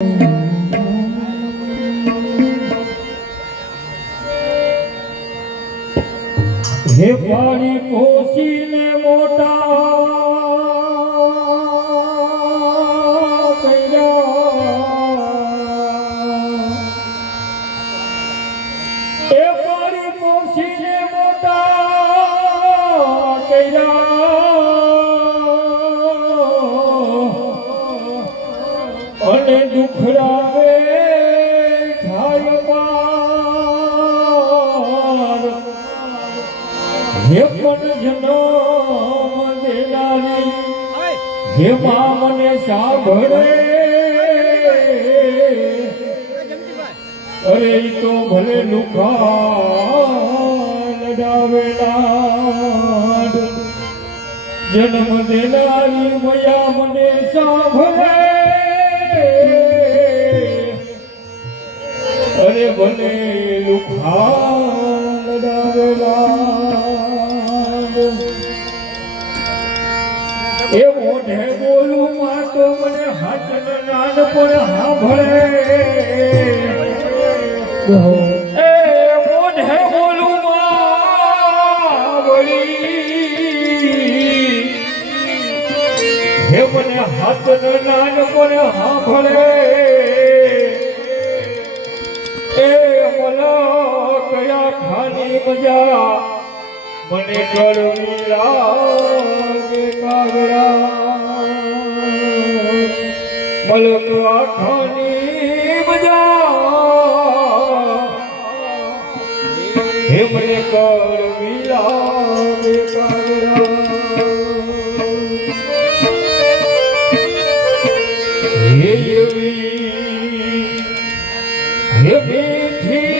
હે પાણી કોશીને મોટા કર્યા, એ પાણી કોશીને મોટા કર્યા, અને દુખડાવે થાય પાર, હે પણ જન્મ દેનારી, હે મા મને સાંભળે, અરે તો ભલે લુખા લડાવેલા, જન્મ દેનારી મયા મને સાંભળે, અરે ભલે લુખા એ મોઢે બોલું માં તો મને હાથ નાન પણ સાંભળે, એ મોઢે બોલું માં વળી, હે મને હાથ નાન પણ સાંભળે, એ મને કયા ખાની મજા મને કરવી લાગે કાગડા, મલક આખાની મજા હે મને કરવી લાગે કાગડા, હે એવી હે મીઠી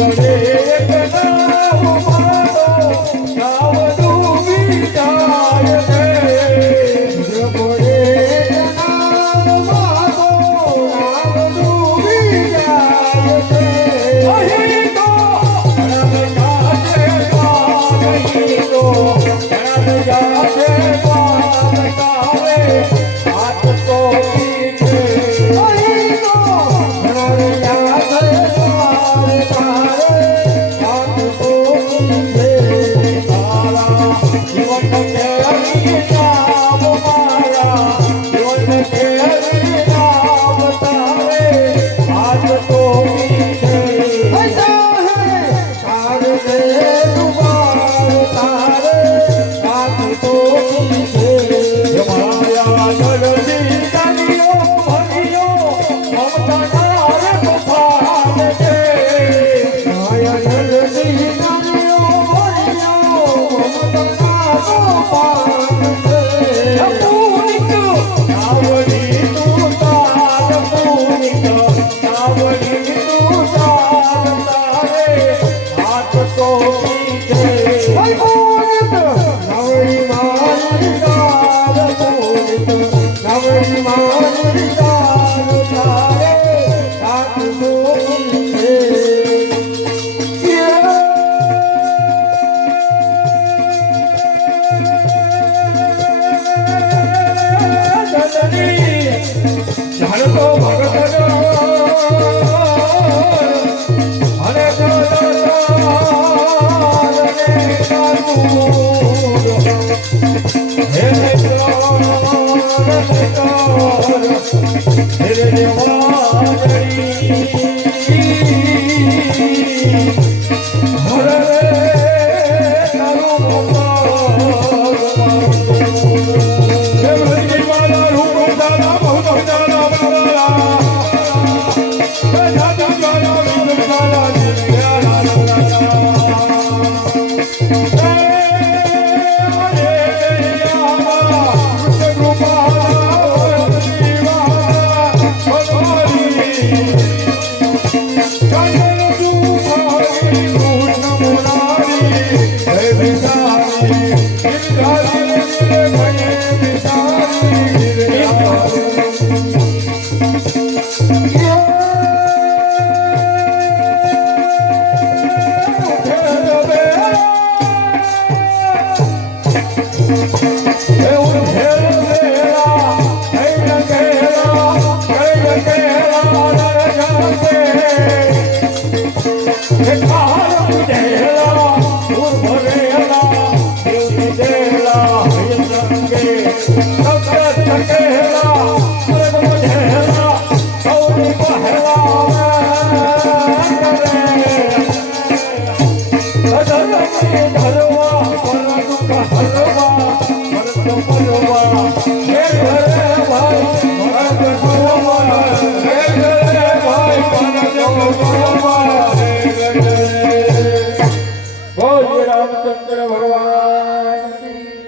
પડે એક નામ મારો નામ ડૂબી જાય છે પડે એક નામ મારો નામ ડૂબી જાય છે અહીં તો રંગ જાતે પાર અહીં તો રંગ જાતે પાર કાવે હાથ તો પીછે અહીં તો રંગ જાતે પાર કાવે હાથ તો પીછે તારા જીવન કેરી નામ મારા જીવન કેરી નામ તારે હાથ તો પીછે તારે દે દુબાર તારે હાથ તો પીછે માયા જલદી જાનિયો ભરિયો મમતા તારે તોફાન છે માયા જલદી જાનિયો ભરિયો મમતા તોફાન છે પૂનિક નાવડી તું તાર પૂનિક નાવડી તું તાર તારે હાથ તો પીછે પૂનિક નાવડી મારી તાર પૂનિક નાવડી મારી તાર તારે હાથ તો પીછે જાણ તો ભગત અને રામચંદ્ર ભગવાન